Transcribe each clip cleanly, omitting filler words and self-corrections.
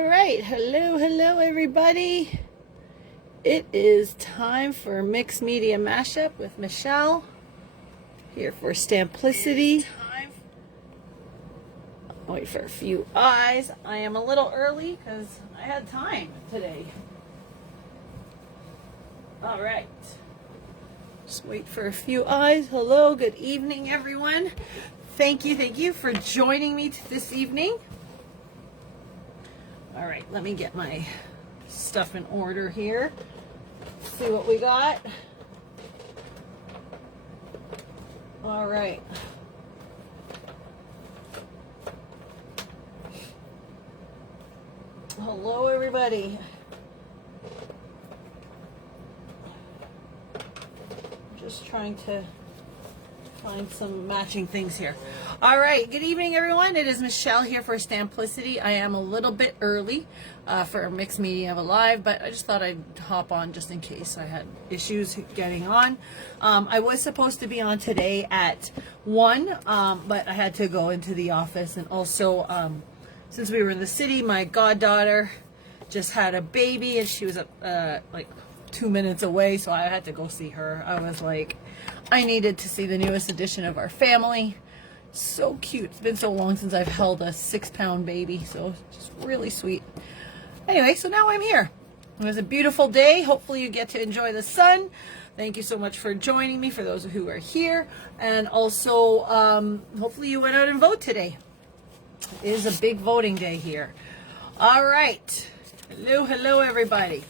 All right, hello everybody. It is time for Mixed Media Mashup with Michelle here for Stamplicity. Wait for a few eyes. I am a little early because I had time today. All right. Just wait for a few eyes. Hello, good evening, everyone. Thank you for joining me this evening. All right, let me get my stuff in order here. See what we got. All right. Hello, everybody. Just trying to find some matching things here. All right, good evening, everyone. It is Michelle here for Stamplicity. I am a little bit early for Mixed Media Live, but I just thought I'd hop on just in case I had issues getting on. I was supposed to be on today at 1, but I had to go into the office, and also since we were in the city, my goddaughter just had a baby, and she was like 2 minutes away, so I had to go see her. I was like, I needed to see the newest edition of our family. So cute. It's been so long since I've held a 6-pound baby, so just really sweet. Anyway, so now I'm here. It was a beautiful day. Hopefully you get to enjoy the sun. Thank you so much for joining me, for those who are here. And also, hopefully you went out and vote today. It is a big voting day here. All right. Hello, everybody.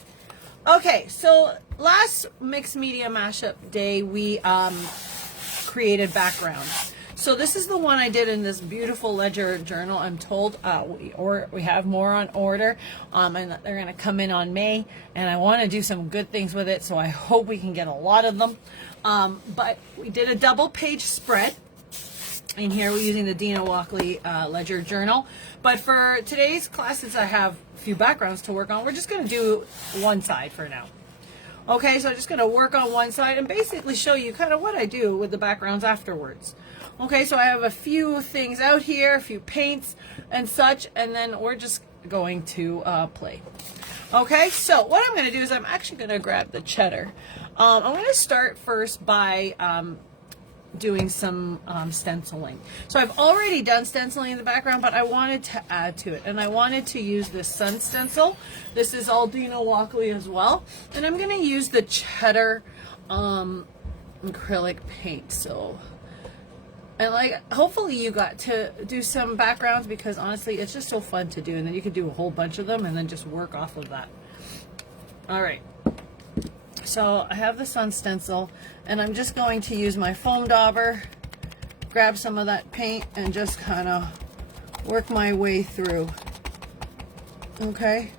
Okay, so last Mixed Media Mashup day, we created backgrounds. So this is the one I did in this beautiful ledger journal. I'm told we have more on order, and they're going to come in on May, and I want to do some good things with it, so I hope we can get a lot of them. But we did a double page spread. In here, we're using the Dina Walkley ledger journal. But for today's class, since I have a few backgrounds to work on, we're just going to do one side for now. Okay, so I'm just going to work on one side and basically show you kind of what I do with the backgrounds afterwards. Okay, so I have a few things out here, a few paints and such, and then we're just going to play. Okay, so what I'm going to do is I'm actually going to grab the cheddar. I'm going to start first by doing some stenciling. So I've already done stenciling in the background, but I wanted to add to it, and I wanted to use this sun stencil. This is all Dina Walkley as well, and I'm going to use the cheddar acrylic paint. So, and like, hopefully you got to do some backgrounds, because honestly it's just so fun to do, and then you could do a whole bunch of them and then just work off of that. All right. So I have the sun stencil, and I'm just going to use my foam dauber, grab some of that paint, and just kind of work my way through. Okay.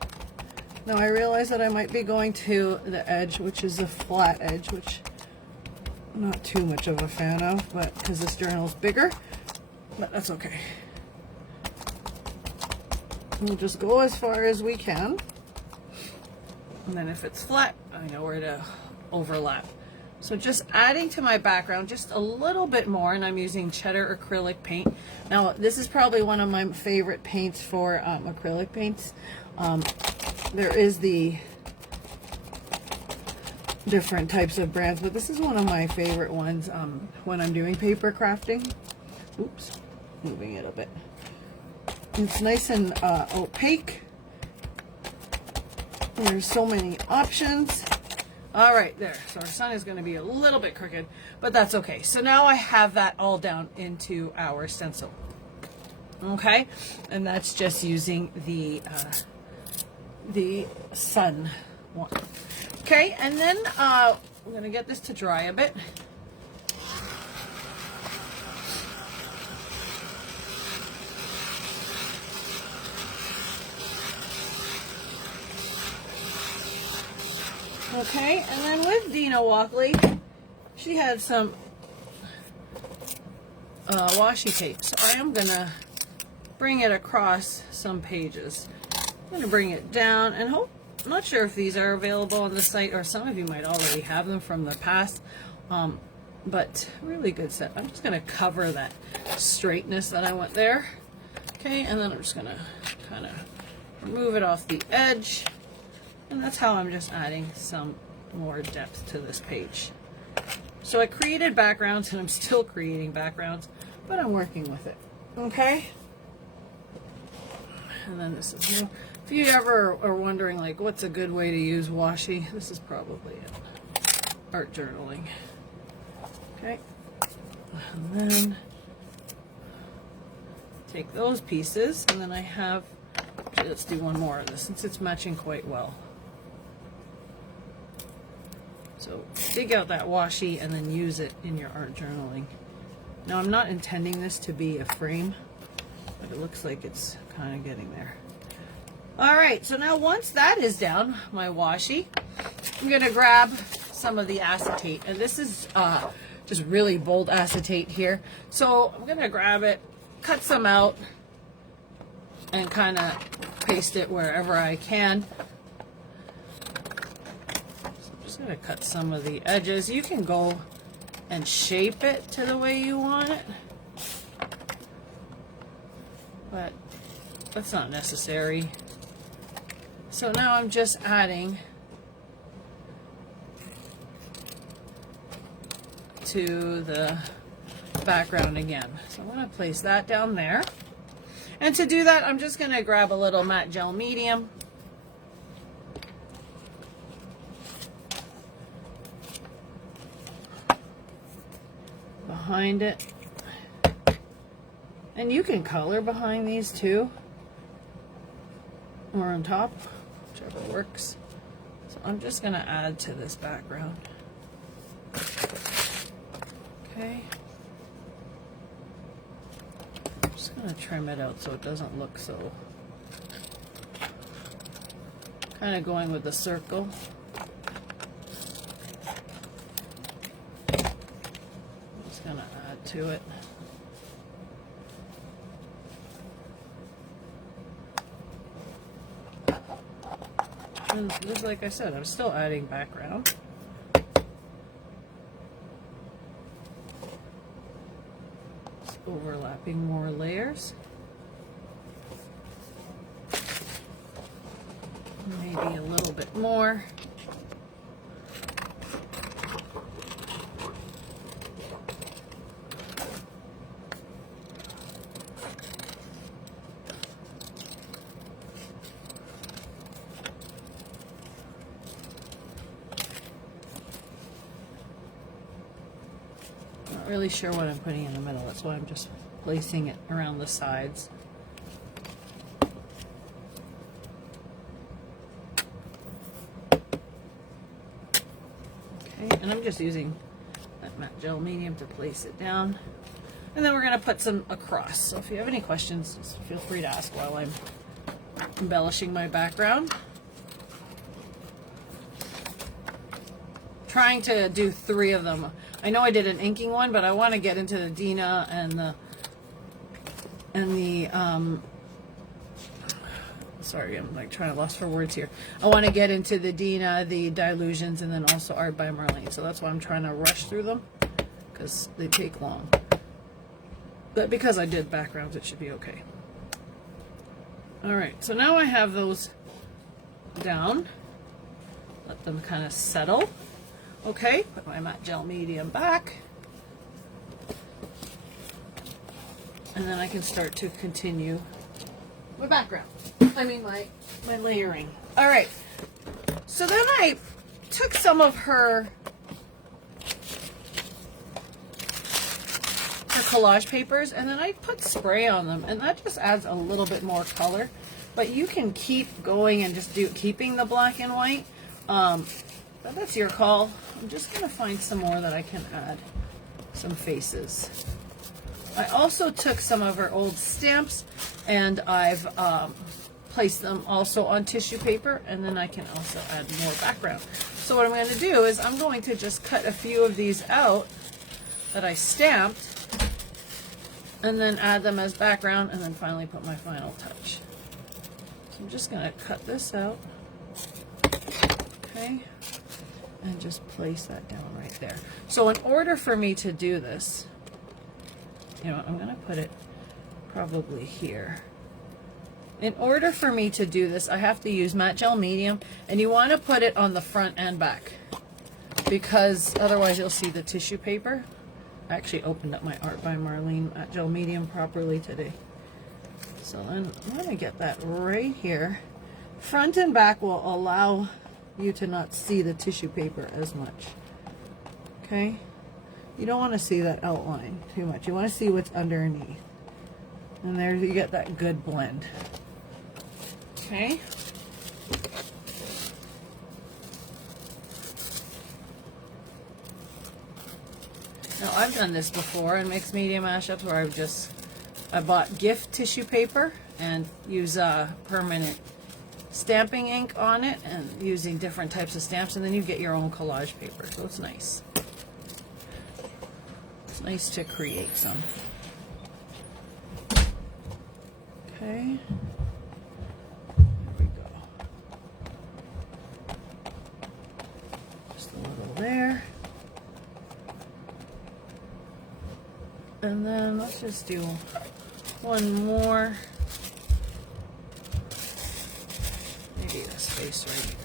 Now I realize that I might be going to the edge, which is a flat edge, which I'm not too much of a fan of, but because this journal is bigger, but that's okay. We'll just go as far as we can. And then if it's flat, I know where to overlap. So just adding to my background just a little bit more, and I'm using cheddar acrylic paint. Now this is probably one of my favorite paints for acrylic paints. There is the different types of brands, but this is one of my favorite ones when I'm doing paper crafting. Oops, moving it a bit. It's nice and opaque. There's so many options. All right, there. So our sun is going to be a little bit crooked, but that's okay. So now I have that all down into our stencil. Okay, and that's just using the sun one. Okay, and then I'm going to get this to dry a bit. Okay, and then with Dina Walkley, she had some washi tape, so I am going to bring it across some pages. I'm going to bring it down, and I'm not sure if these are available on the site, or some of you might already have them from the past, but really good set. I'm just going to cover that straightness that I want there. Okay, and then I'm just going to kind of remove it off the edge, and that's how I'm just adding some more depth to this page. So I created backgrounds, and I'm still creating backgrounds, but I'm working with it. Okay? And then this is new. If you ever are wondering, like, what's a good way to use washi, this is probably it. Art journaling. Okay? And then take those pieces, and then I have, actually, let's do one more of this since it's matching quite well. So dig out that washi and then use it in your art journaling. Now I'm not intending this to be a frame, but it looks like it's kind of getting there. All right, so now once that is down, my washi, I'm gonna grab some of the acetate, and this is just really bold acetate here. So I'm gonna grab it, cut some out, and kind of paste it wherever I can. So I'm just gonna cut some of the edges. You can go and shape it to the way you want it, but that's not necessary. So now I'm just adding to the background again. So I'm going to place that down there. And to do that, I'm just going to grab a little matte gel medium. Behind it. And you can color behind these too, or on top, whichever works. So I'm just going to add to this background. Okay. I'm just going to trim it out so it doesn't look so, kind of going with the circle. I'm just going to add to it. And just like I said, I'm still adding background. Just overlapping more layers. Maybe a little bit more. Not really sure what I'm putting in the middle. That's why I'm just placing it around the sides. Okay, and I'm just using that matte gel medium to place it down. And then we're going to put some across. So if you have any questions, just feel free to ask while I'm embellishing my background. Trying to do 3 of them. I know I did an inking one, but I want to get into the Dina and the sorry, I'm like trying to lost for words here. I want to get into the Dina, the Dilutions, and then also Art by Marlene. So that's why I'm trying to rush through them, because they take long. But because I did backgrounds, it should be okay. All right, so now I have those down. Let them kind of settle. Okay, put my matte gel medium back. And then I can start to continue my background. I mean my layering. All right, so then I took some of her collage papers, and then I put spray on them, and that just adds a little bit more color. But you can keep going and just keeping the black and white. But that's your call. I'm just going to find some more that I can add some faces. I also took some of her old stamps, and I've placed them also on tissue paper, and then I can also add more background. So what I'm going to do is I'm going to just cut a few of these out that I stamped, and then add them as background, and then finally put my final touch. So I'm just going to cut this out. Okay. And just place that down right there. So in order for me to do this, you know, I'm going to put it probably here. In order for me to do this, I have to use matte gel medium, and you want to put it on the front and back because otherwise you'll see the tissue paper. I actually opened up my Art by Marlene matte gel medium properly today. So then I'm going to get that right here. Front and back will allow you to not see the tissue paper as much. Okay? You don't want to see that outline too much. You want to see what's underneath. And there you get that good blend. Okay? Now I've done this before in mixed media mashups where I bought gift tissue paper and use permanent stamping ink on it and using different types of stamps, and then you get your own collage paper, so it's nice. It's nice to create some. Okay. There we go. Just a little there. And then let's just do one more. Maybe a space right here.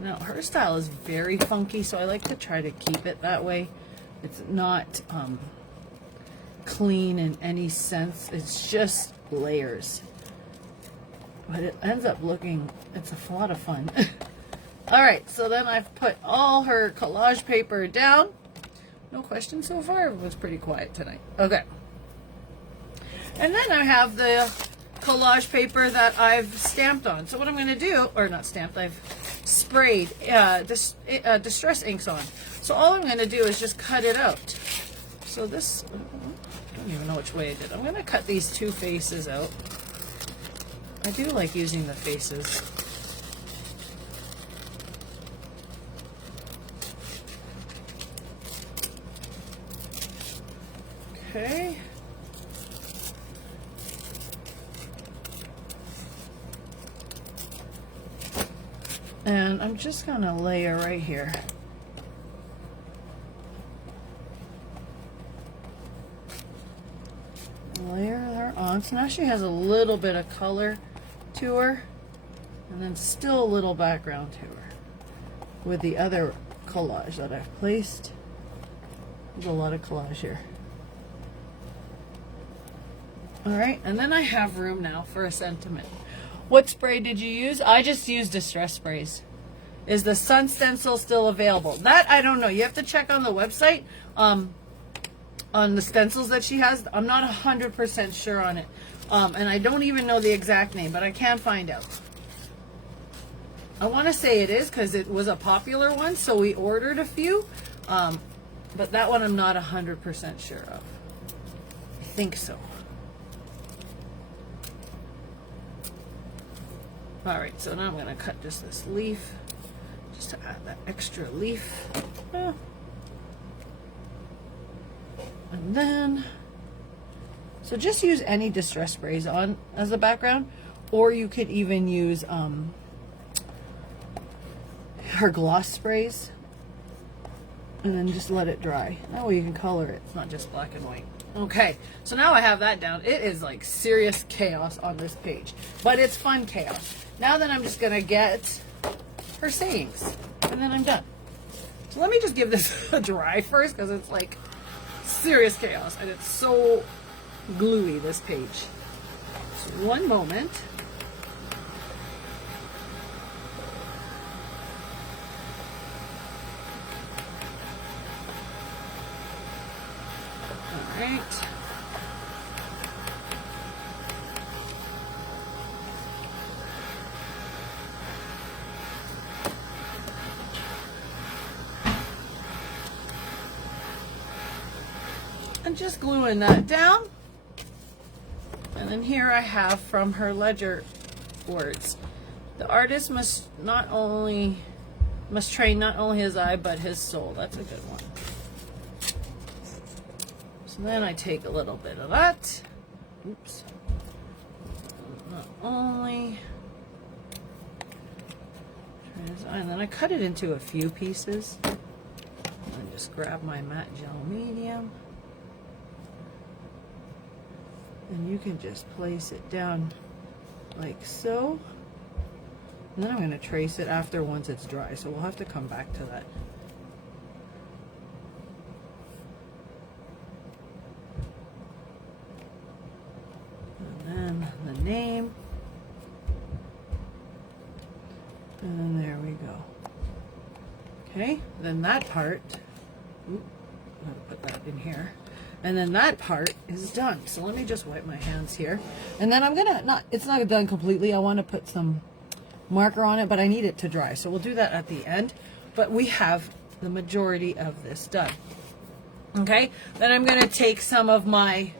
Now her style is very funky, so I like to try to keep it that way. It's not clean in any sense. It's just layers. But it ends up looking, it's a lot of fun. Alright, so then I've put all her collage paper down. No questions so far. It was pretty quiet tonight. Okay. And then I have the collage paper that I've stamped on. So what I'm going to do, or not stamped, I've sprayed distress inks on. So all I'm going to do is just cut it out. So this, I don't even know which way I did. I'm going to cut these two faces out. I do like using the faces. Okay. And I'm just going to layer right here. Layer her on. So now she has a little bit of color to her, and then still a little background to her with the other collage that I've placed. There's a lot of collage here. Alright, and then I have room now for a sentiment. What spray did you use? I just used Distress Sprays. Is the Sun Stencil still available? That I don't know. You have to check on the website on the stencils that she has. I'm not 100% sure on it. And I don't even know the exact name, but I can find out. I want to say it is because it was a popular one, so we ordered a few. But that one I'm not 100% sure of. I think so. Alright, so now I'm going to cut just this leaf, just to add that extra leaf. And then, so just use any Distress Sprays on as a background, or you could even use her gloss sprays, and then just let it dry. That way you can color it. It's not just black and white. Okay, so now I have that down. It is like serious chaos on this page, but it's fun chaos. Now then I'm just going to get her sayings, and then I'm done. So let me just give this a dry first, because it's like serious chaos, and it's so gluey, this page. So one moment. All right. And just gluing that down. And then here I have from her ledger words. The artist must train not only his eye but his soul. That's a good one. So then I take a little bit of that. Oops. only. And then I cut it into a few pieces. And just grab my matte gel medium. And you can just place it down like so. And then I'm going to trace it after once it's dry. So we'll have to come back to that. And then the name. And then there we go. Okay, then that part, I'm gonna put that in here. And then that part is done. So let me just wipe my hands here. And then I'm gonna, it's not done completely. I wanna put some marker on it, but I need it to dry. So we'll do that at the end. But we have the majority of this done. Okay, then I'm gonna take some of my,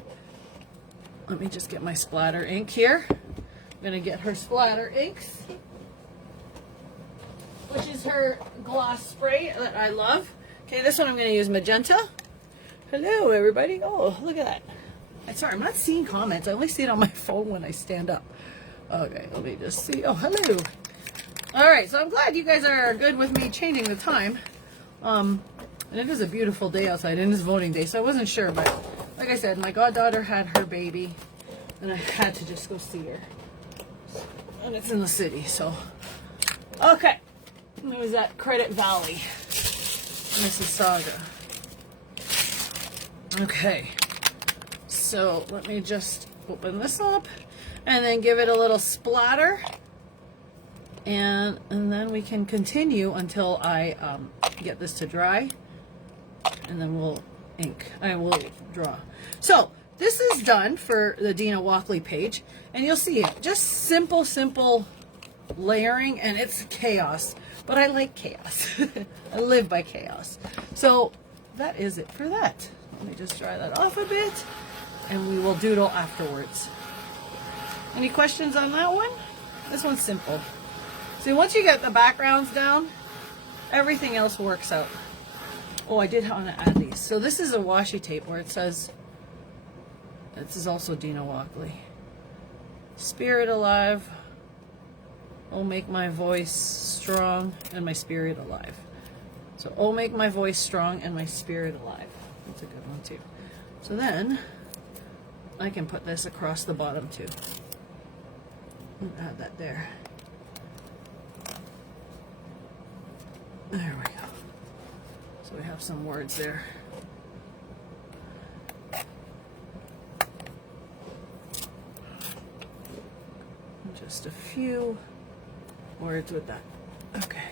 let me just get my splatter ink here. I'm gonna get her splatter inks, which is her gloss spray that I love. Okay, this one I'm going to use magenta. Hello, everybody. Oh, look at that. I'm sorry, I'm not seeing comments. I only see it on my phone when I stand up. Okay, let me just see. Oh, hello. All right, so I'm glad you guys are good with me changing the time. And it is a beautiful day outside, and it's voting day, so I wasn't sure. But like I said, my goddaughter had her baby, and I had to just go see her. And it's in the city, so. Okay. It was at Credit Valley, Mississauga. Okay, so let me just open this up and then give it a little splatter, and then we can continue until I get this to dry, and then we'll ink. I will draw. So this is done for the Dina Walkley page, and you'll see it. Just simple layering, and it's chaos. But I like chaos. I live by chaos. So that is it for that. Let me just dry that off a bit, and we will doodle afterwards. Any questions on that one? This one's simple. See, once you get the backgrounds down, everything else works out. Oh, I did want to add these. So this is a washi tape where it says, this is also Dina Walkley. Spirit alive. Oh, make my voice strong and my spirit alive. So, oh, make my voice strong and my spirit alive. That's a good one, too. So then, I can put this across the bottom, too. And add that there. There we go. So we have some words there. Just a few words with that. Okay,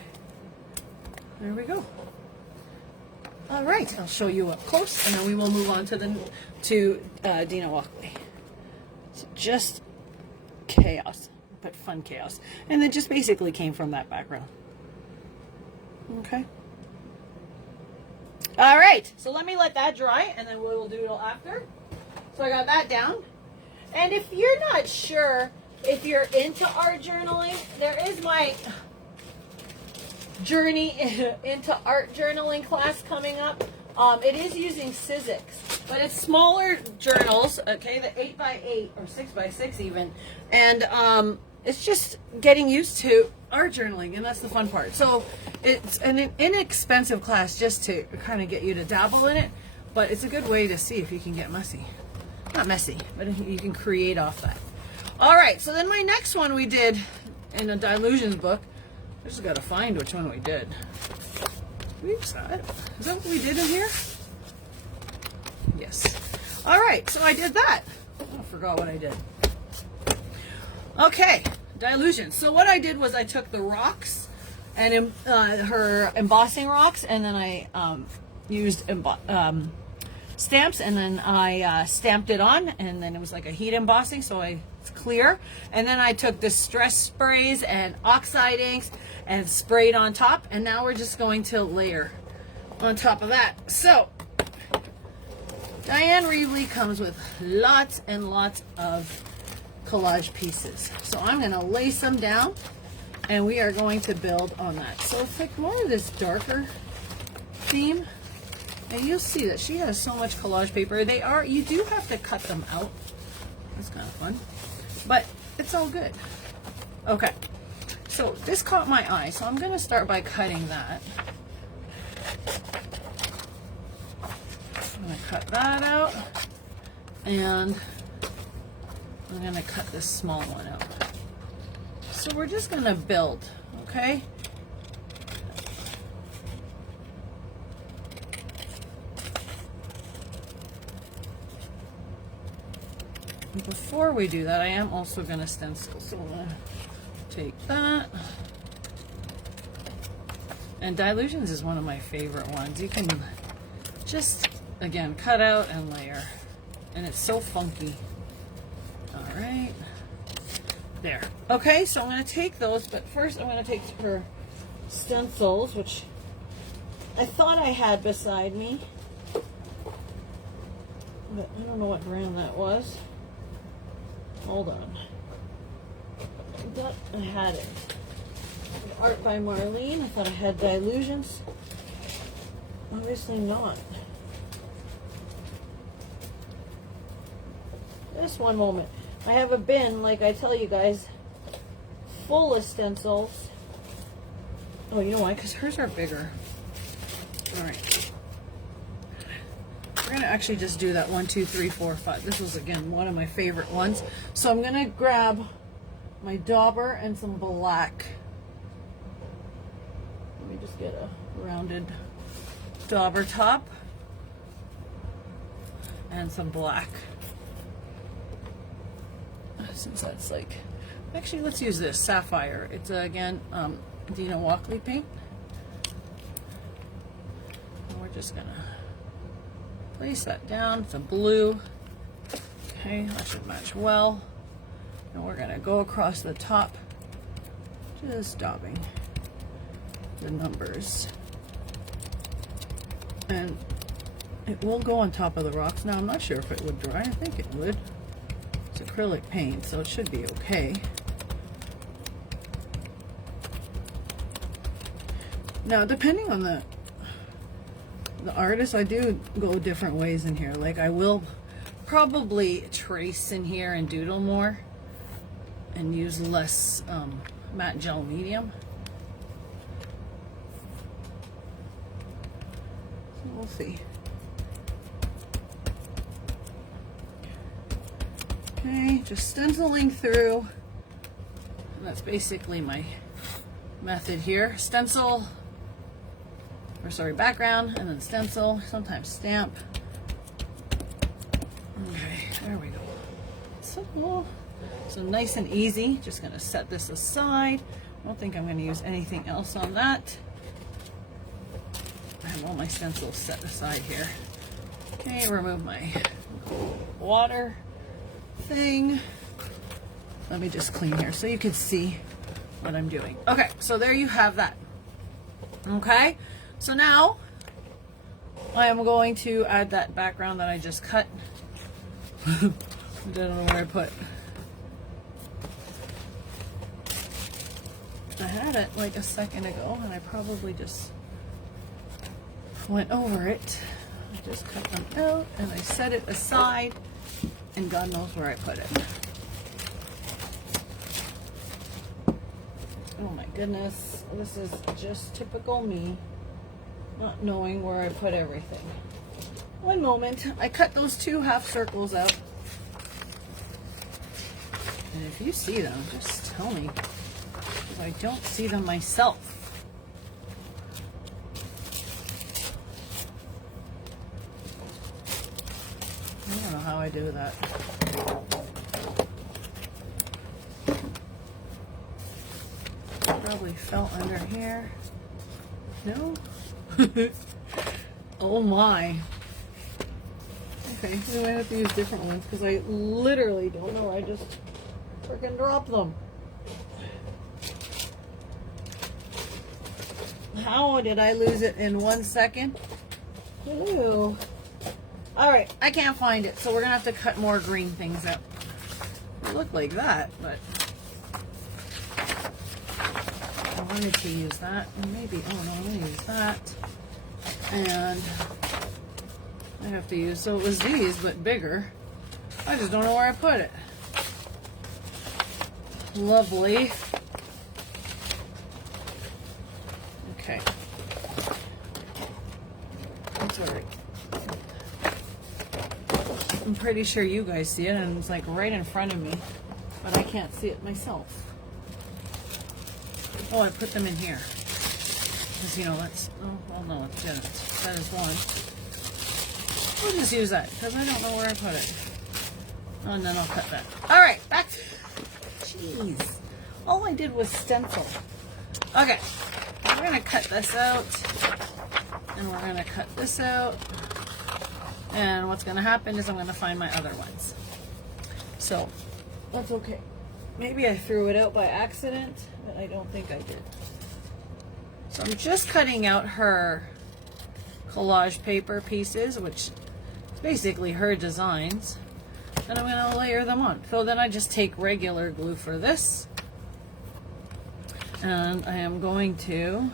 there we go. All right, I'll show you up close, and then we will move on to Dina Walkley. So just chaos, but fun chaos, and it just basically came from that background. Okay. All right, so let me let that dry, and then we will doodle after. So I got that down, and if you're not sure if you're into art journaling, there is my journey into art journaling class coming up. It is using Sizzix, but it's smaller journals, okay, the 8x8 or 6x6 even, and it's just getting used to art journaling, and that's the fun part. So it's an inexpensive class just to kind of get you to dabble in it, but it's a good way to see if you can get messy. Not messy, but you can create off that. All right, so then my next one we did in a Dylusions book. I just got to find which one we did. Oops, is that what we did in here? Yes. All right, so I did that. Oh, I forgot what I did. Okay, Dylusions. So what I did was I took the rocks and her embossing rocks, and then I used stamps, and then I stamped it on, and then it was like a heat embossing, so it's clear. And then I took distress sprays and oxide inks and sprayed on top, and now we're just going to layer on top of that. So Diane Reevely comes with lots and lots of collage pieces, so I'm going to lay some down, and we are going to build on that. So it's like more of this darker theme. And you'll see that she has so much collage paper. You do have to cut them out. That's kind of fun. But it's all good. Okay, so this caught my eye, so I'm gonna start by cutting that. I'm gonna cut that out, and I'm gonna cut this small one out. So we're just gonna build, okay? Before we do that, I am also going to stencil. So I'm going to take that. And Dilutions is one of my favorite ones. You can just, again, cut out and layer. And it's so funky. All right. There. Okay, so I'm going to take those, but first I'm going to take her stencils, which I thought I had beside me. But I don't know what brand that was. Hold on. I thought I had it. Art by Marlene. I thought I had Dilutions. Obviously not. Just one moment. I have a bin, like I tell you guys, full of stencils. Oh, you know why? Because hers are bigger. Alright. We're going to actually just do that 1, 2, 3, 4, 5. This was, again, one of my favorite ones. So I'm going to grab my dauber and some black. Let me just get a rounded dauber top. And some black. Since that's like... Actually, let's use this, Sapphire. It's, again, Dina Walkley paint. And we're just going to place that down. It's a blue. Okay, that should match well. And we're going to go across the top, just daubing the numbers. And it will go on top of the rocks. Now, I'm not sure if it would dry. I think it would. It's acrylic paint, so it should be okay. Now, depending on the artist, I do go different ways in here. Like, I will probably trace in here and doodle more and use less matte gel medium. So we'll see. Okay, just stenciling through. And that's basically my method here. Stencil, or sorry, background, and then stencil, sometimes stamp. Okay, there we go. So nice and easy. Just gonna set this aside. I don't think I'm gonna use anything else on that. I have all my stencils set aside here. Okay, remove my water thing. Let me just clean here so you can see what I'm doing. Okay, so there you have that. Okay, so now I am going to add that background that I just cut. I don't know where I put. I had it like a second ago and I probably just went over it. I just cut them out and I set it aside, and God knows where I put it. Oh my goodness, this is just typical me, not knowing where I put everything. One moment. I cut those 2 half circles out. And if you see them, just tell me, because I don't see them myself. I don't know how I do that. Probably fell under here. No? Oh my. Okay, we might have to use different ones because I literally don't know. I just freaking dropped them. How did I lose it in 1 second? Ew. Alright, I can't find it, so we're going to have to cut more green things out. They look like that, but I wanted to use that. Maybe, oh no, I'm going to use that. And I have to use, so it was these, but bigger. I just don't know where I put it. Lovely. Okay. That's all right. I'm pretty sure you guys see it, and it's like right in front of me, but I can't see it myself. Oh, I put them in here. Because, you know, that's, oh, well, no, it's didn't. That is one. We'll just use that, because I don't know where I put it. Oh, and then I'll cut that. All right, back to, jeez. All I did was stencil. Okay, we're going to cut this out, and we're going to cut this out. And what's going to happen is I'm going to find my other ones. So, that's okay. Maybe I threw it out by accident, but I don't think I did. So I'm just cutting out her collage paper pieces, which is basically her designs. And I'm going to layer them on. So then I just take regular glue for this. And I am going to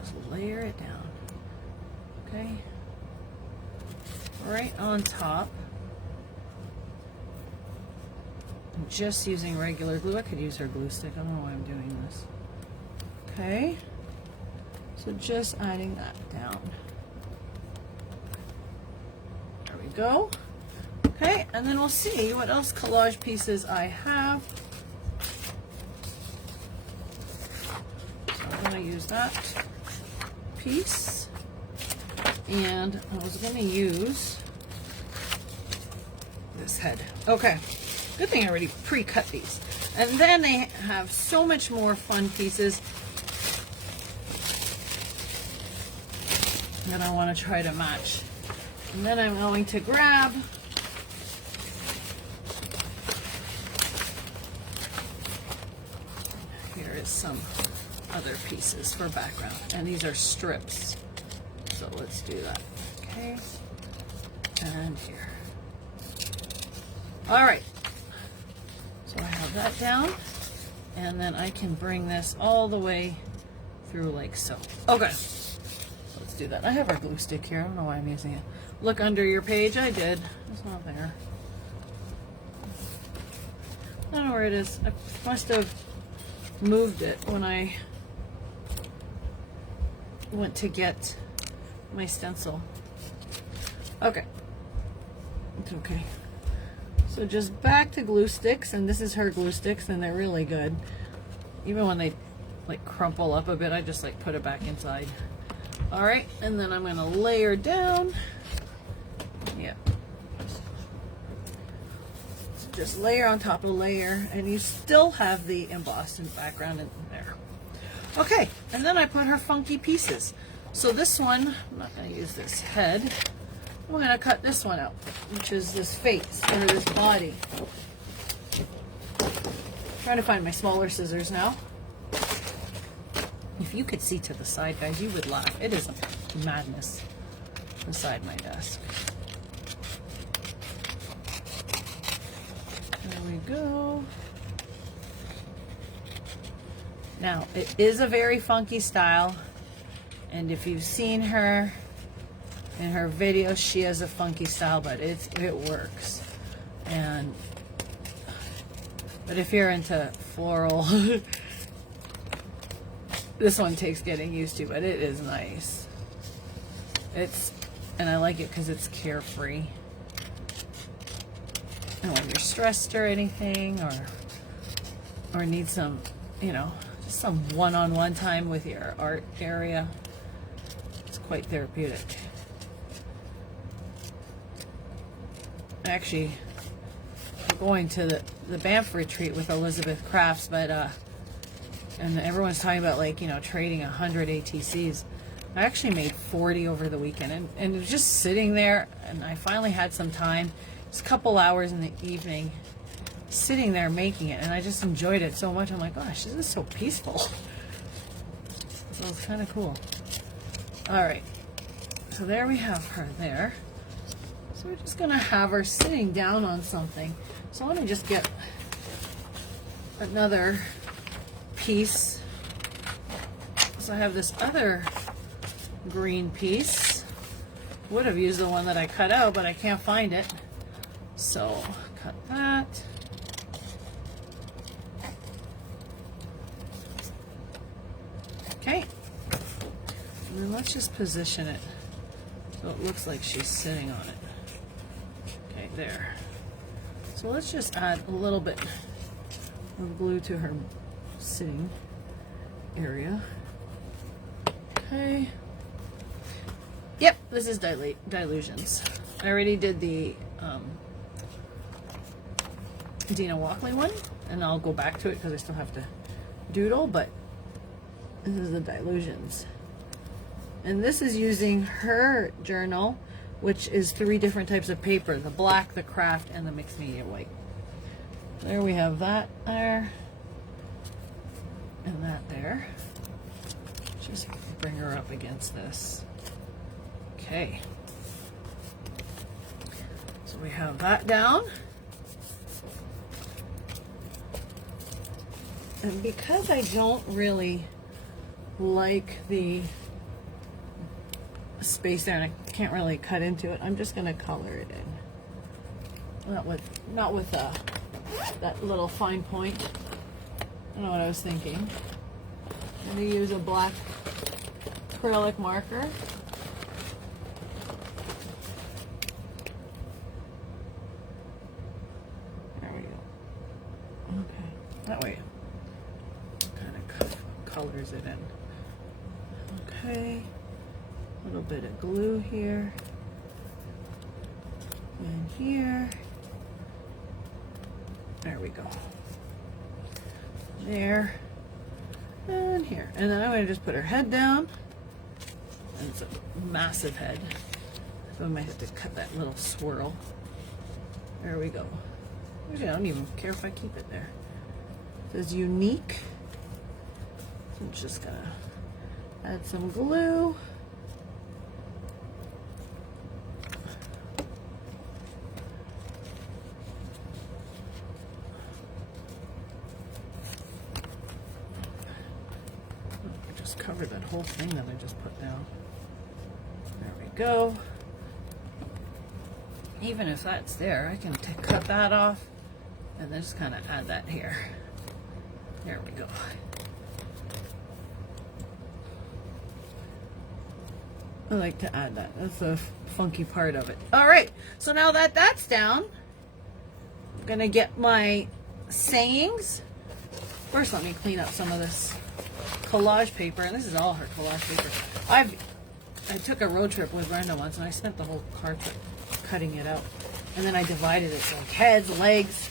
just layer it down. Okay. Right on top. I'm just using regular glue. I could use her glue stick. I don't know why I'm doing this. Okay. So just adding that down. There we go. Okay, and then we'll see what else collage pieces I have. So I'm going to use that piece. And I was going to use this head. Okay, good thing I already pre-cut these. And then they have so much more fun pieces that I want to try to match. And then I'm going to grab here is some other pieces for background. And these are strips. So let's do that. Okay. And here. All right. So I have that down. And then I can bring this all the way through like so. Okay. Let's do that. I have our glue stick here. I don't know why I'm using it. Look under your page. I did. It's not there. I don't know where it is. I must have moved it when I went to get my stencil. Okay. It's okay. So just back to glue sticks, and this is her glue sticks, and they're really good. Even when they like crumple up a bit, I just like put it back inside. All right, and then I'm going to layer down. Yeah. So just layer on top of layer, and you still have the embossed background in there. Okay, and then I put her funky pieces. So this one, I'm not going to use this head. I'm going to cut this one out, which is this face, or this body. Trying to find my smaller scissors now. If you could see to the side, guys, you would laugh. It is madness beside my desk. There we go. Now, it is a very funky style. And if you've seen her in her videos, she has a funky style, but it works. But if you're into floral, this one takes getting used to, but it is nice. And I like it because it's carefree. And when you're stressed or anything, or need some, you know, just some one-on-one time with your art area, it's quite therapeutic. Actually, I'm going to the Banff retreat with Elizabeth Crafts, but and everyone's talking about, like, you know, trading 100 ATCs. I actually made 40 over the weekend, and it was just sitting there, and I finally had some time. It's a couple hours in the evening, sitting there making it, and I just enjoyed it so much. I'm like, gosh, this is so peaceful. So it's kind of cool. All right, so there we have her there. So we're just gonna have her sitting down on something. So let me just get another piece. So I have this other green piece. Would have used the one that I cut out, but I can't find it. So cut that. let's just position it so it looks like she's sitting on it. Okay, there. So let's just add a little bit of glue to her sitting area. Okay. Yep, this is Dylusions. I already did the Dina Walkley one, and I'll go back to it because I still have to doodle, but this is the Dylusions. And this is using her journal, which is 3 different types of paper, the black, the craft, and the mixed media white. There we have that there, and that there. Just bring her up against this. Okay. So we have that down. And because I don't really like the space there and I can't really cut into it, I'm just going to color it in. Not with that little fine point. I don't know what I was thinking. I'm going to use a black acrylic marker. There we go. Okay. That way kind of colors it in. Okay. A little bit of glue here. And here. There we go. There. And here. And then I'm going to just put her head down. And it's a massive head. So I might have to cut that little swirl. There we go. Actually, I don't even care if I keep it there. It says unique. So I'm just going to add some glue. Cover that whole thing that I just put down. There we go. Even if that's there, I can cut that off and then just kind of add that here. There we go. I like to add that. That's the funky part of it. All right, so now that that's down, I'm gonna get my sayings. First, let me clean up some of this collage paper, and this is all her collage paper. I took a road trip with Brenda once, and I spent the whole car trip cutting it out, and then I divided it so like heads, legs.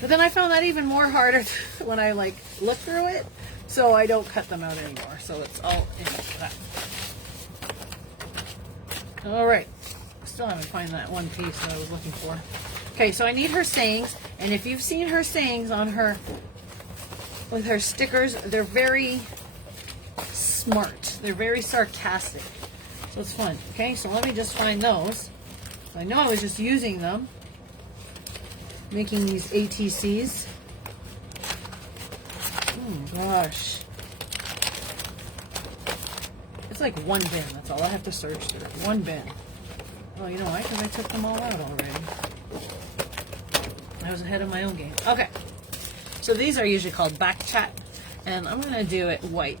But then I found that even more harder when I like look through it, so I don't cut them out anymore. So it's all in that. All right, still haven't found that one piece that I was looking for. Okay, so I need her sayings, and if you've seen her sayings on her with her stickers, they're very smart. They're very sarcastic. So it's fun. Okay, so let me just find those. I know I was just using them, making these ATCs. Oh gosh. It's like one bin. That's all I have to search through. One bin. Oh, you know why? Because I took them all out already. I was ahead of my own game. Okay. So these are usually called back chat, and I'm going to do it white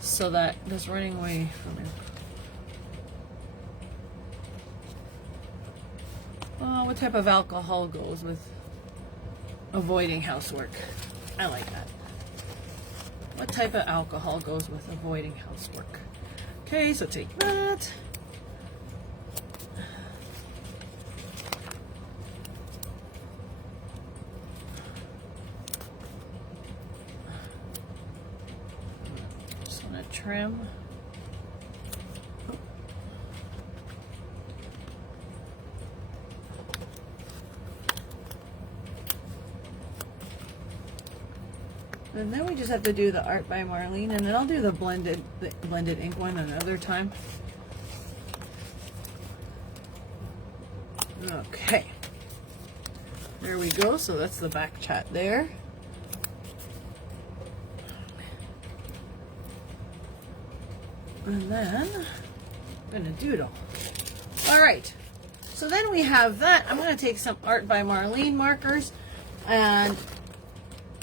so that this running away from it. Oh, what type of alcohol goes with avoiding housework? I like that. What type of alcohol goes with avoiding housework? Okay, so take that. Trim. And then we just have to do the Art by Marlene, and then I'll do the blended ink one another time. Okay. There we go. So that's the back chat there. And then I'm going to doodle. All right. So then we have that. I'm going to take some Art by Marlene markers and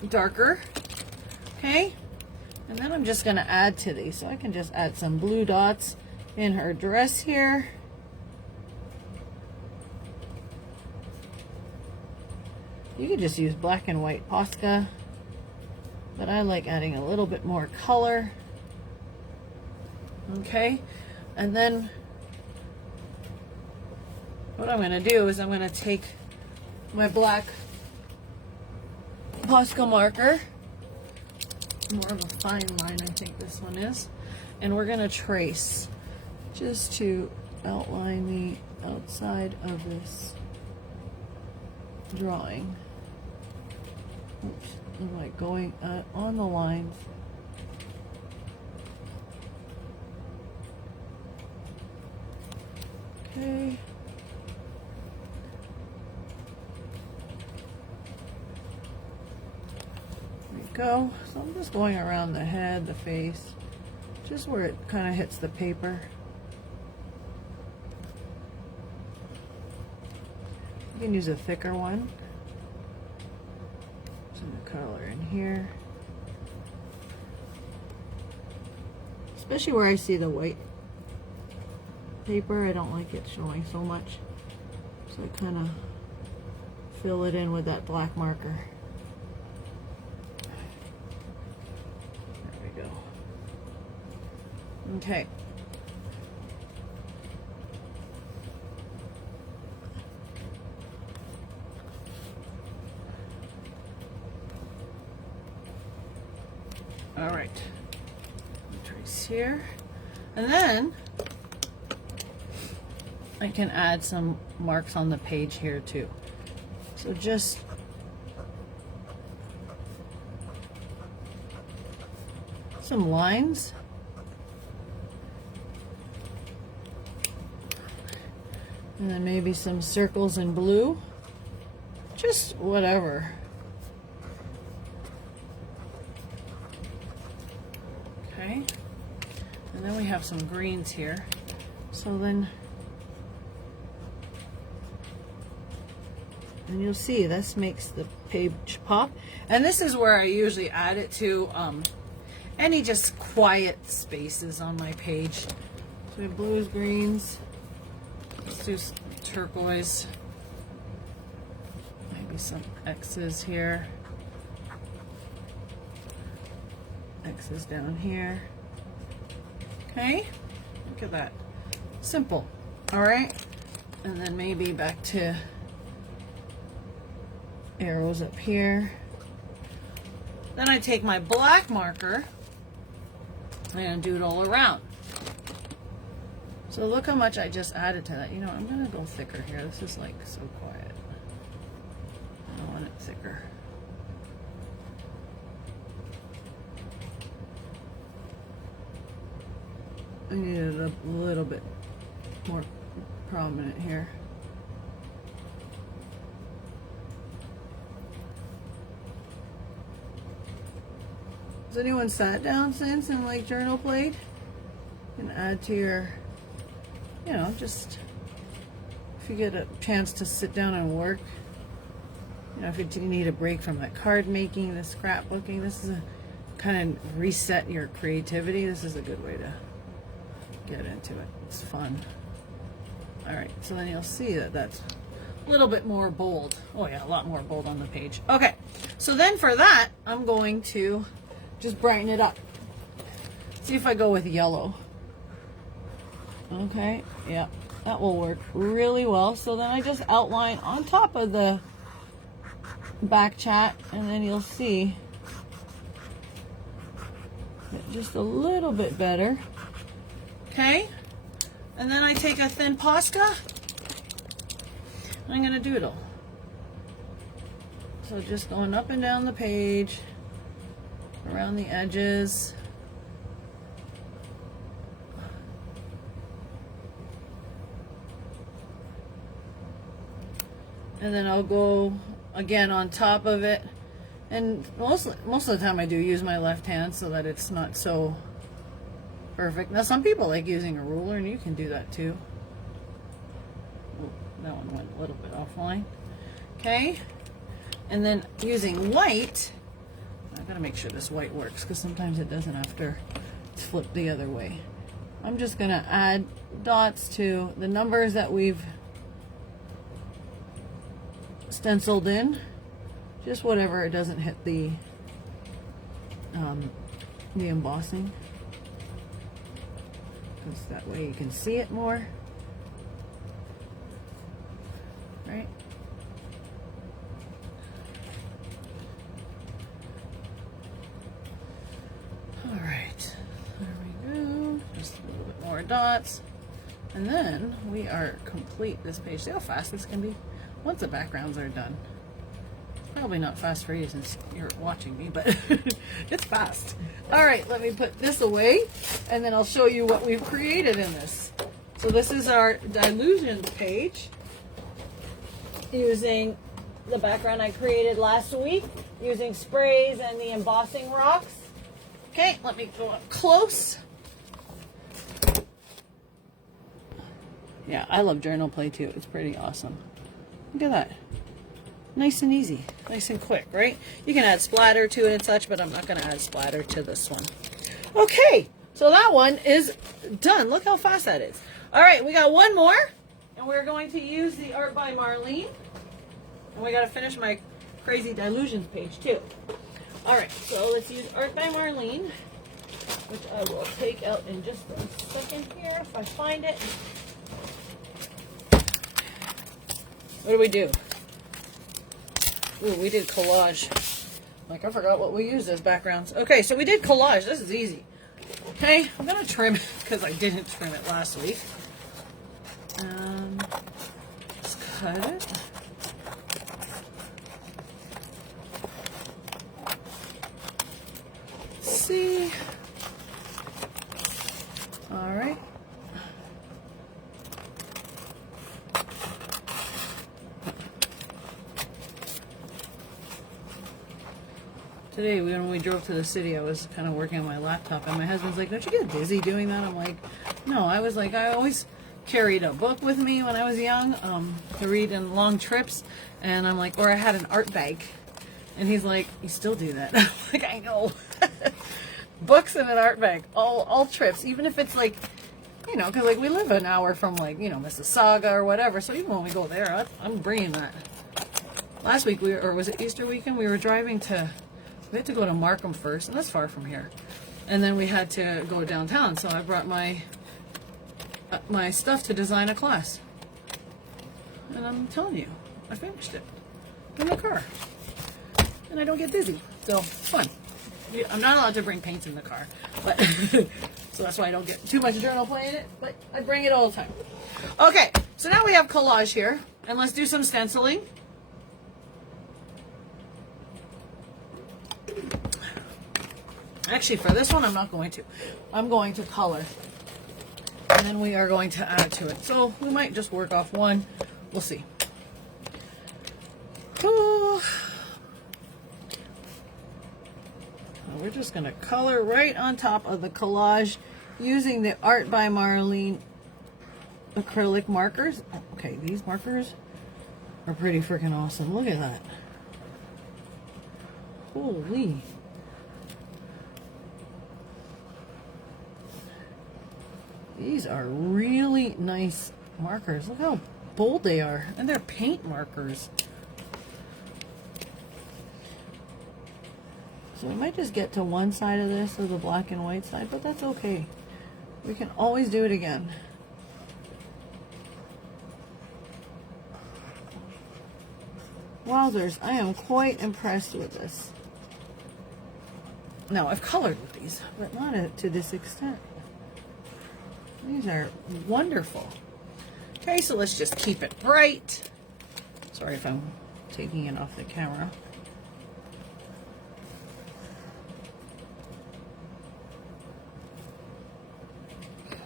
darker. Okay. And then I'm just going to add to these. So I can just add some blue dots in her dress here. You could just use black and white Posca, but I like adding a little bit more color. Okay, and then what I'm going to do is I'm going to take my black Posca marker, more of a fine line I think this one is, and we're going to trace just to outline the outside of this drawing. Oops, I'm like going on the lines. Okay. There we go. So I'm just going around the head, the face, just where it kind of hits the paper. You can use a thicker one. Some color in here. Especially where I see the white paper, I don't like it showing so much. So I kind of fill it in with that black marker. There we go. Okay. All right. Trace here. And then I can add some marks on the page here too. So just some lines. And then maybe some circles in blue. Just whatever. Okay. And then we have some greens here. So then, and you'll see this makes the page pop. And this is where I usually add it to any just quiet spaces on my page. So we have blues, greens. Let's do turquoise. Maybe some X's here. X's down here. Okay, look at that. Simple. All right, and then maybe back to arrows up here. Then I take my black marker and do it all around. So look how much I just added to that. You know, I'm gonna go thicker here. This is like so quiet. I want it thicker. I need it a little bit more prominent here. Has anyone sat down since and like journal played? You can add to your, you know, just if you get a chance to sit down and work. You know, if you need a break from that card making, the scrapbooking, this is a kind of reset your creativity. This is a good way to get into it. It's fun. All right, so then you'll see that that's a little bit more bold. Oh yeah, a lot more bold on the page. Okay, so then for that, I'm going to just brighten it up. See if I go with yellow. Okay, yeah, that will work really well. So then I just outline on top of the back chat, and then you'll see it just a little bit better. Okay, and then I take a thin Posca, and I'm gonna doodle. So just going up and down the page, around the edges. And then I'll go again on top of it. And most of the time I do use my left hand so that it's not so perfect. Now some people like using a ruler, and you can do that too. Oh, that one went a little bit offline. Okay, and then using white, I gotta make sure this white works because sometimes it doesn't after it's flipped the other way. I'm just gonna add dots to the numbers that we've stenciled in, just whatever it doesn't hit the embossing, because that way you can see it more, right? All right, there we go. Just a little bit more dots, and then we are complete this page. See how fast this can be once the backgrounds are done. Probably not fast for you since you're watching me, but it's fast. All right, let me put this away, and then I'll show you what we've created in this. So this is our Dylusions page, using the background I created last week, using sprays and the embossing rocks. Okay, let me go up close. Yeah, I love journal play too. It's pretty awesome. Look at that. Nice and easy, nice and quick, right? You can add splatter to it and such, but I'm not going to add splatter to this one. Okay, so that one is done. Look how fast that is. All right, we got one more, and we're going to use the Art by Marlene. And we got to finish my crazy Dylusions page too. All right, so let's use Art by Marlene, which I will take out in just a second here if I find it. What do we do? Ooh, we did collage. Like, I forgot what we used as backgrounds. Okay, so we did collage. This is easy. Okay, I'm going to trim it because I didn't trim it last week. Let's cut it. Let's see. All right. Today, when we drove to the city, I was kind of working on my laptop, and my husband's like, don't you get dizzy doing that? I'm like, no. I was like, I always carried a book with me when I was young to read in long trips, and I'm like, or I had an art bag. And he's like, you still do that? I'm like, I know. Books and an art bag, all trips, even if it's like, you know, because like we live an hour from like, you know, Mississauga or whatever, so even when we go there, I'm bringing that. Last week, or was it Easter weekend, we were driving to... We had to go to Markham first, and that's far from here. And then we had to go downtown, so I brought my stuff to design a class. And I'm telling you, I finished it in the car. And I don't get dizzy, so it's fun. I'm not allowed to bring paints in the car, but so that's why I don't get too much journal play in it, but I bring it all the time. Okay, so now we have collage here, and let's do some stenciling. Actually, for this one, I'm not going to. I'm going to color. And then we are going to add to it. So we might just work off one. We'll see. Oh. We're just going to color right on top of the collage using the Art by Marlene acrylic markers. Okay, these markers are pretty freaking awesome. Look at that. Holy. These are really nice markers. Look how bold they are. And they're paint markers. So we might just get to one side of this, or the black and white side, but that's okay. We can always do it again. Wowzers, I am quite impressed with this. Now, I've colored with these, but not to this extent. These are wonderful. Okay, so let's just keep it bright. Sorry if I'm taking it off the camera.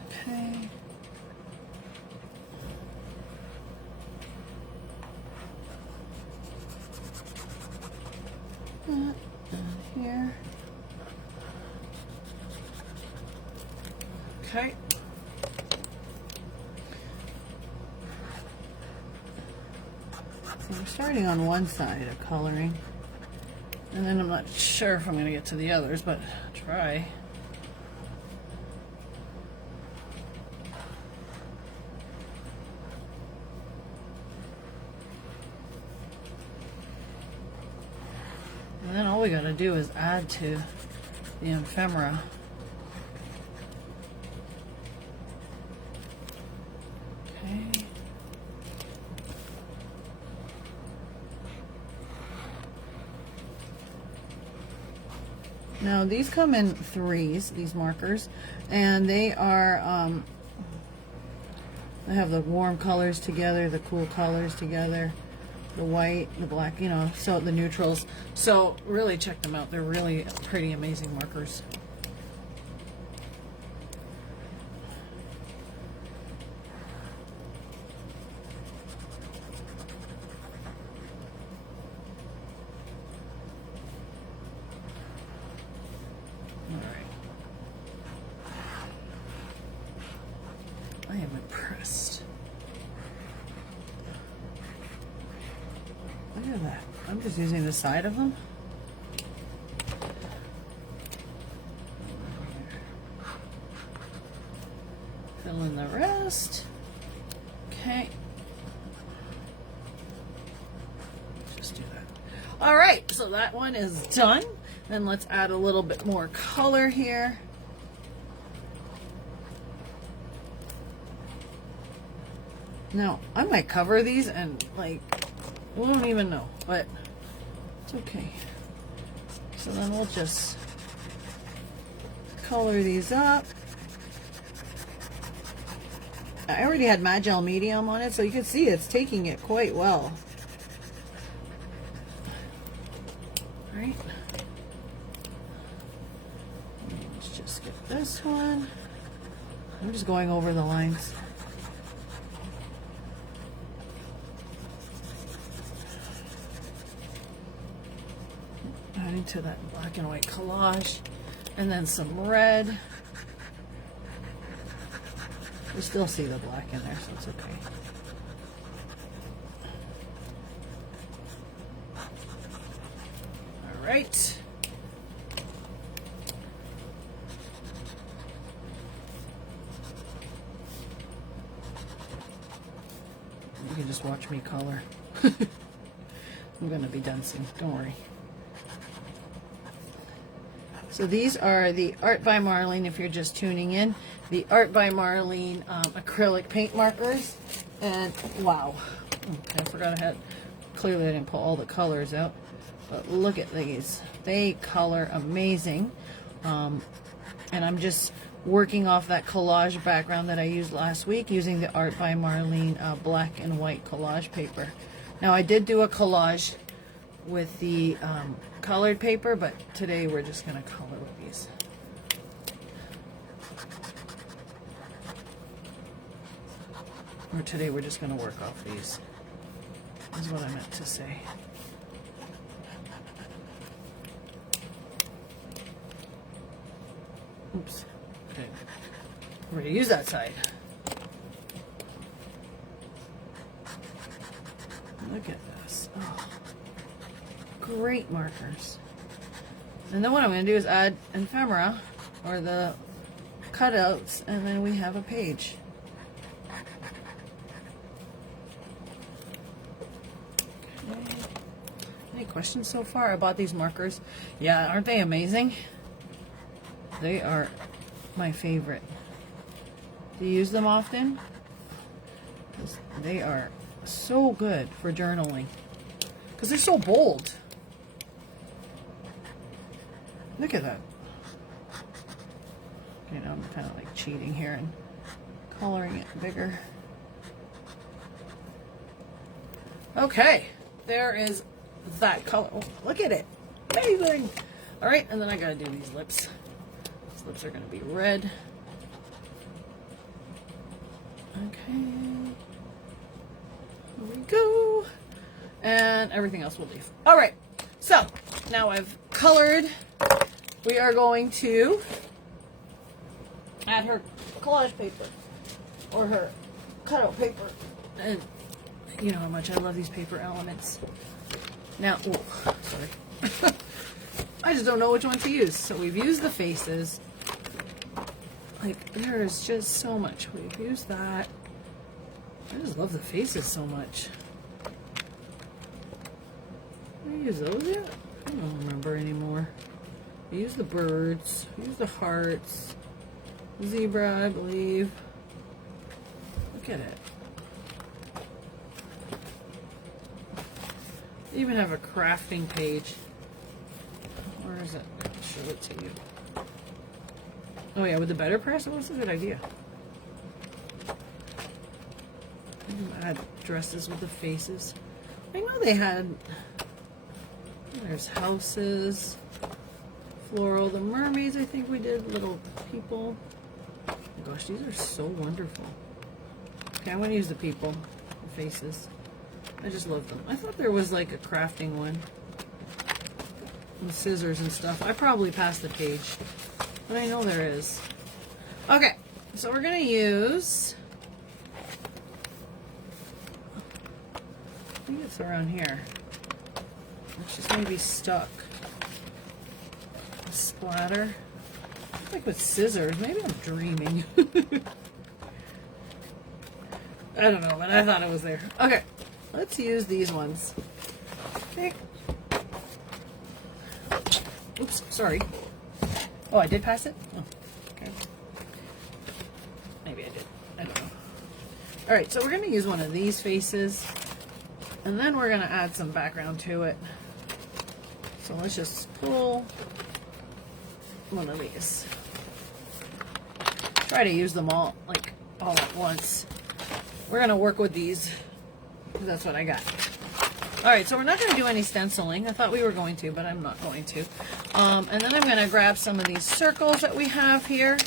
Okay. That down here. Okay. So we're starting on one side of coloring, And then I'm not sure if I'm going to get to the others, but I'll try. And then all we got to do is add to the ephemera. Okay. Now these come in threes, these markers, and they are, they have the warm colors together, the cool colors together, the white, the black, you know, so the neutrals. So really check them out. They're really pretty amazing markers. I am impressed. Look at that. I'm just using the side of them. Fill in the rest. Okay. Just do that. All right, so that one is done. Then let's add a little bit more color here. Now, I might cover these and, like, we won't even know, but it's okay. So then we'll just color these up. I already had Mag-Gel Medium on it, so you can see it's taking it quite well. All right. Let's just get this one. I'm just going over the lines. Adding to that black and white collage, and then some red. We still see the black in there, so it's okay. All right. You can just watch me color. I'm gonna be done soon, don't worry. So these are the Art by Marlene, if you're just tuning in, the Art by Marlene acrylic paint markers. And wow, okay, I forgot I had, clearly I didn't pull all the colors out, but look at these. They color amazing. And I'm just working off that collage background that I used last week using the Art by Marlene black and white collage paper. Now I did do a collage with the colored paper, but today we're just going to color with these. Or today we're just going to work off these, is what I meant to say. Oops. Okay. We're going to use that side. Look at this. Oh. Great markers. And then what I'm going to do is add ephemera, or the cutouts, and then we have a page. Okay. Any questions so far about these markers? Yeah, aren't they amazing? They are my favorite. Do you use them often? They are so good for journaling because they're so bold. Look at that. Okay, now I'm kind of like cheating here and coloring it bigger. Okay, there is that color. Oh, look at it. Amazing. All right, and then I gotta do these lips. These lips are gonna be red. Okay. Here we go. And everything else will leave. All right, so now I've colored. We are going to add her collage paper or her cutout paper. And you know how much I love these paper elements. Now, oh, sorry. I just don't know which one to use. So we've used the faces. Like, there is just so much. We've used that. I just love the faces so much. Did I use those yet? I don't remember anymore. We used the birds. We used the hearts. Zebra, I believe. Look at it. They even have a crafting page. Where is it? I'll show it to you. Oh yeah, with the better press, that was a good idea. Add dresses with the faces. I know they had. There's houses, floral. The mermaids, I think we did little people. Oh my gosh, these are so wonderful. Okay, I'm gonna use the people, the faces. I just love them. I thought there was like a crafting one. With scissors and stuff. I probably passed the page. But I know there is. Okay, so we're going to use... I think it's around here. It's just maybe stuck. A splatter. Like with scissors. Maybe I'm dreaming. I don't know, but I thought it was there. Okay, let's use these ones. Okay. Oops, sorry. Oh, I did pass it? Oh, okay. Maybe I did. I don't know. Alright, so we're going to use one of these faces. And then we're going to add some background to it. So let's just pull one of these. Try to use them all, like, all at once. We're going to work with these. That's what I got. Alright, so we're not going to do any stenciling. I thought we were going to, but I'm not going to. And then I'm going to grab some of these circles that we have here.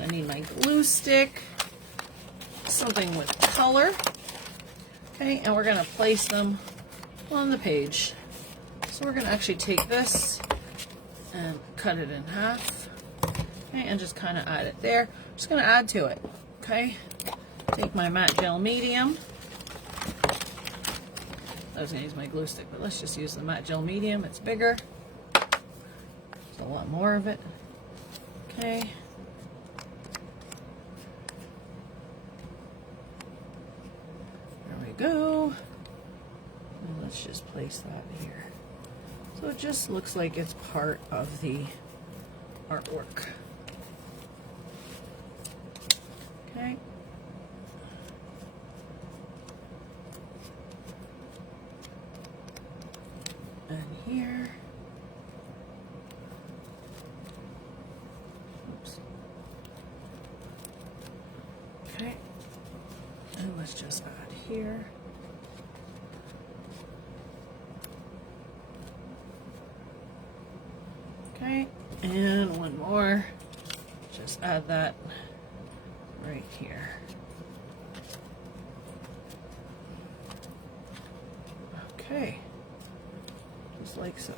I need my glue stick. Something with color. Okay, and we're going to place them on the page. So we're going to actually take this and cut it in half. Okay, and just kind of add it there. Just going to add to it. Okay, take my matte gel medium. I was going to use my glue stick, but let's just use the matte gel medium. It's bigger. There's a lot more of it. Okay. There we go. And let's just place that here. So it just looks like it's part of the artwork. Okay. And here. Oops. Okay. And let's just add here. Okay. And one more. Just add that right here. Okay. Just like so.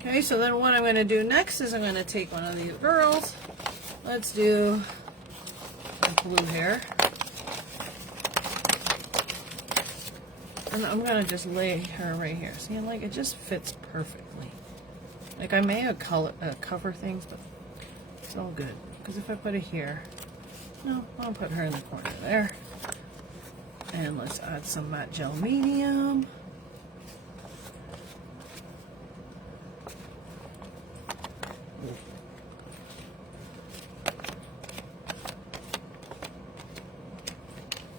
Okay, so then what I'm going to do next is I'm going to take one of these girls. Let's do blue hair. And I'm going to just lay her right here. See, like it just fits perfectly. Like I may have cover things, but it's all good. Because if I put it here, no, I'll put her in the corner there. And let's add some matte gel medium.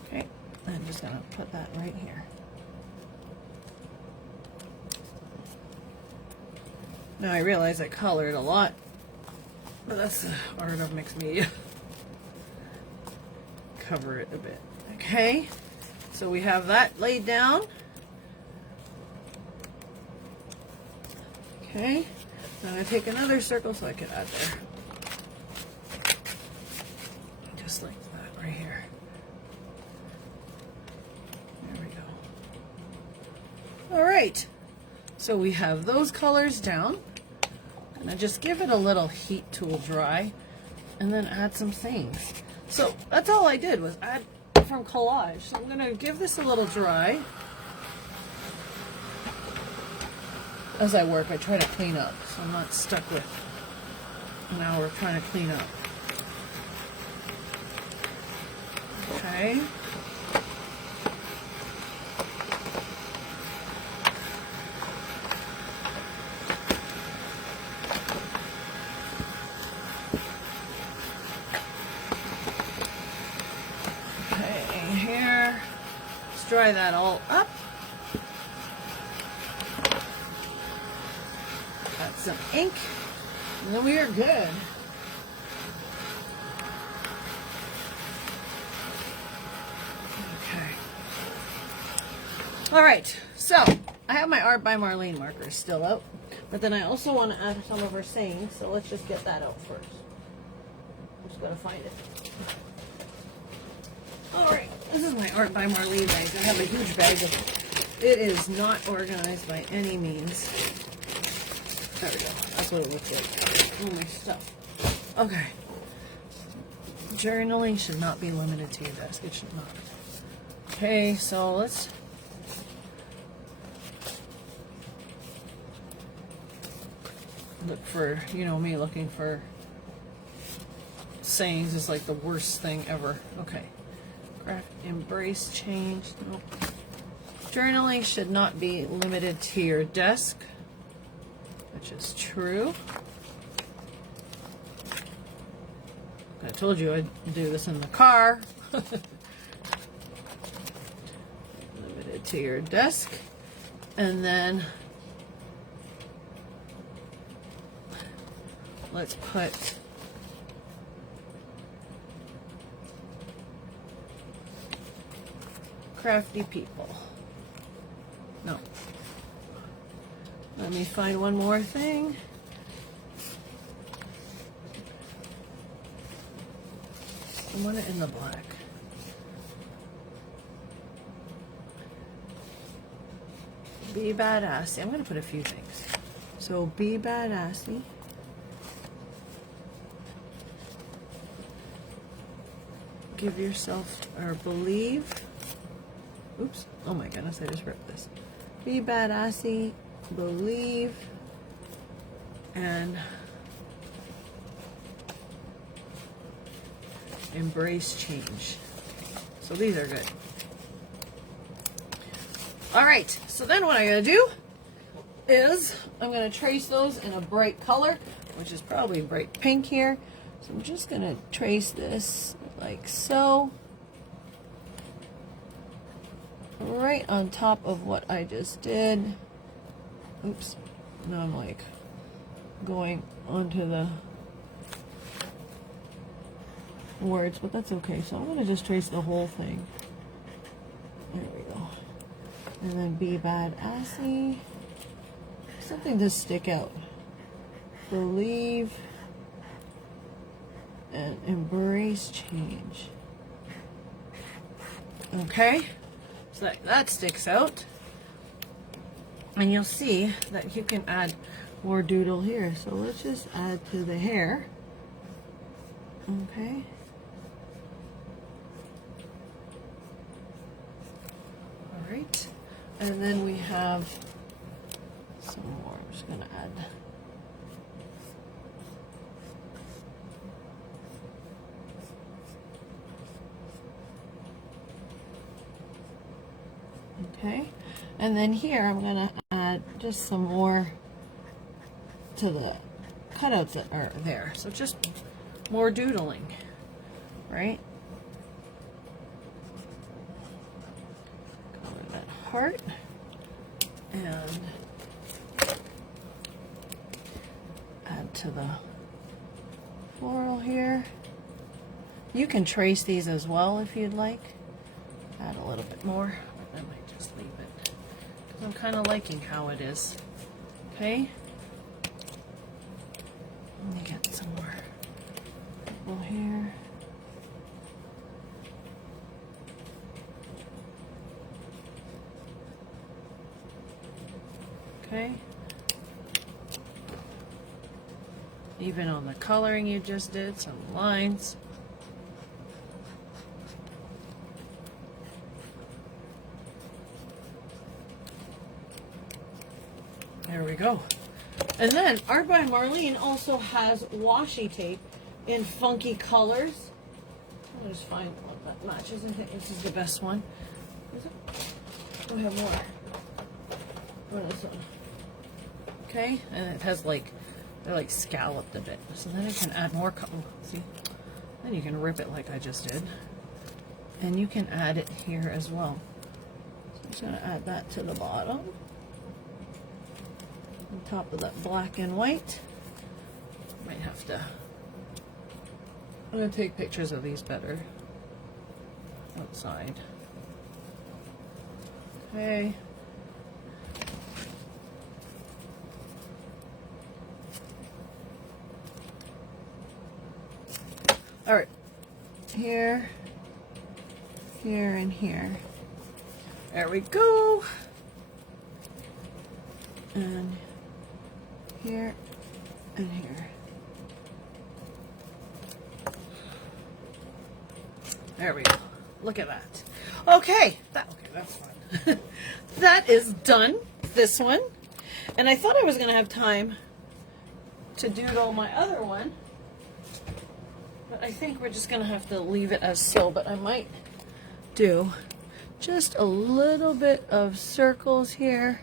Okay, I'm just gonna put that right here. Now I realize I colored a lot, but that's the art of mixed media. Cover it a bit. Okay. So we have that laid down. Okay, I'm going to take another circle so I can add there. Just like that right here. There we go. All right, so we have those colors down. And I just give it a little heat tool dry and then add some things. So that's all I did was add from Collage. So I'm gonna give this a little dry. As I work, I try to clean up, so I'm not stuck with an hour trying to clean up. Okay. Dry that all up. Got some ink, and then we are good. Okay. All right, so I have my Art by Marlene markers still out, but then I also want to add some of her sayings, so let's just get that out first. I'm just going to find it. All right, this is my Art by Marlene bag. I have a huge bag of it. It is not organized by any means. There we go. That's what it looks like. All my stuff. Okay. Journaling should not be limited to your desk. It should not. Okay, so let's look for, you know me, looking for sayings is like the worst thing ever. Okay. Embrace change. Nope. Journaling should not be limited to your desk, which is true. I told you I'd do this in the car. Limited to your desk. And then let's put crafty people. No. Let me find one more thing. I want it in the black. Be badassy. I'm going to put a few things. So be badassy. Give yourself, or believe. Oops. Oh my goodness, I just ripped this. Be badassy, believe, and embrace change. So these are good. All right, so then what I'm going to do is I'm going to trace those in a bright color, which is probably bright pink here. So I'm just going to trace this like so. Right on top of what I just did. Oops. Now I'm like going onto the words, but that's okay. So I'm going to just trace the whole thing. There we go. And then be badassy. Something to stick out. Believe and embrace change. Okay? So that sticks out, and you'll see that you can add more doodle here. So let's just add to the hair. Okay. All right, and then we have some more. I'm just going to add. Okay, and then here I'm going to add just some more to the cutouts that are there. So just more doodling, right? Color that heart and add to the floral here. You can trace these as well if you'd like. Add a little bit more. I might just leave it. I'm kind of liking how it is. Okay. Let me get some more purple here. Okay. Even on the coloring you just did, some lines. There we go. And then Art by Marlene also has washi tape in funky colors. I'll just find one that matches. I think this is the best one. Is it? We have more. What is this one? Okay, and it has like, they're like scalloped a bit. So then I can add more color. See? Then you can rip it like I just did. And you can add it here as well. So I'm just going to add that to the bottom. On top of that black and white. Might have to, I'm going to take pictures of these better outside. Okay. All right, here, here, and here. There we go. And here, and here. There we go. Look at that. Okay, okay, that's fine. That is done, this one. And I thought I was going to have time to doodle my other one. But I think we're just going to have to leave it as so. But I might do just a little bit of circles here.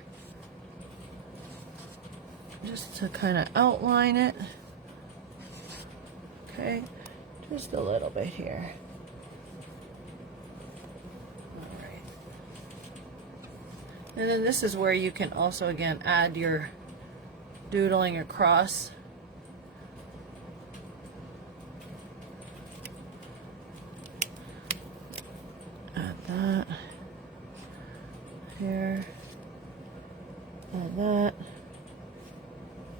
Just to kind of outline it. Okay, just a little bit here. Alright. And then this is where you can also, again, add your doodling across. That here, and that,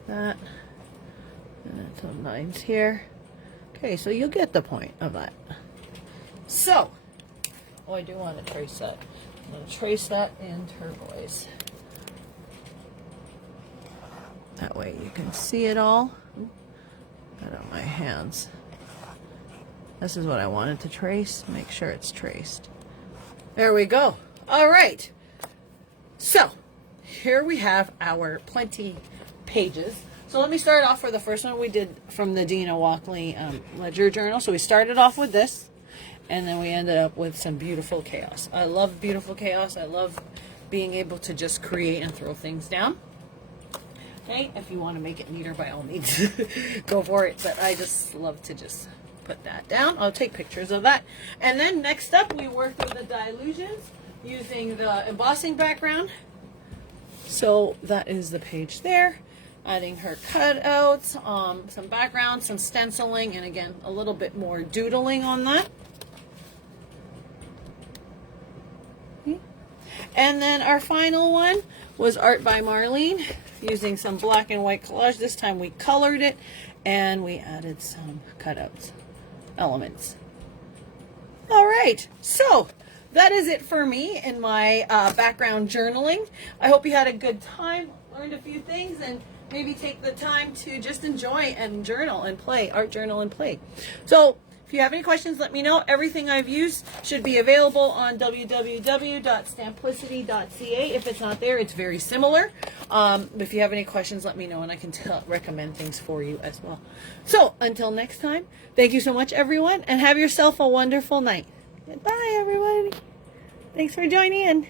and then some lines here. Okay, so you'll get the point of that. So, oh, I do want to trace that. I'm going to trace that in turquoise. That way you can see it all. Got on my hands. This is what I wanted to trace. Make sure it's traced. There we go. All right. So here we have our plenty pages. So let me start off for the first one we did from the Dina Walkley Ledger Journal. So we started off with this, and then we ended up with some beautiful chaos. I love beautiful chaos. I love being able to just create and throw things down. Okay, if you want to make it neater, by all means, go for it. But I just love to just put that down. I'll take pictures of that. And then next up, we worked with the Dylusions using the embossing background. So that is the page there. Adding her cutouts, some background, some stenciling, and again, a little bit more doodling on that. And then our final one was Art by Marlene, using some black and white collage. This time we colored it, and we added some cutouts elements. All right, so that is it for me in my background journaling. I hope you had a good time, learned a few things, and maybe take the time to just enjoy and journal and play, art journal and play. So if you have any questions, let me know. Everything I've used should be available on www.stamplicity.ca. If it's not there, it's very similar. If you have any questions, let me know, and I can recommend things for you as well. So until next time, thank you so much, everyone, and have yourself a wonderful night. Goodbye, everybody. Thanks for joining in.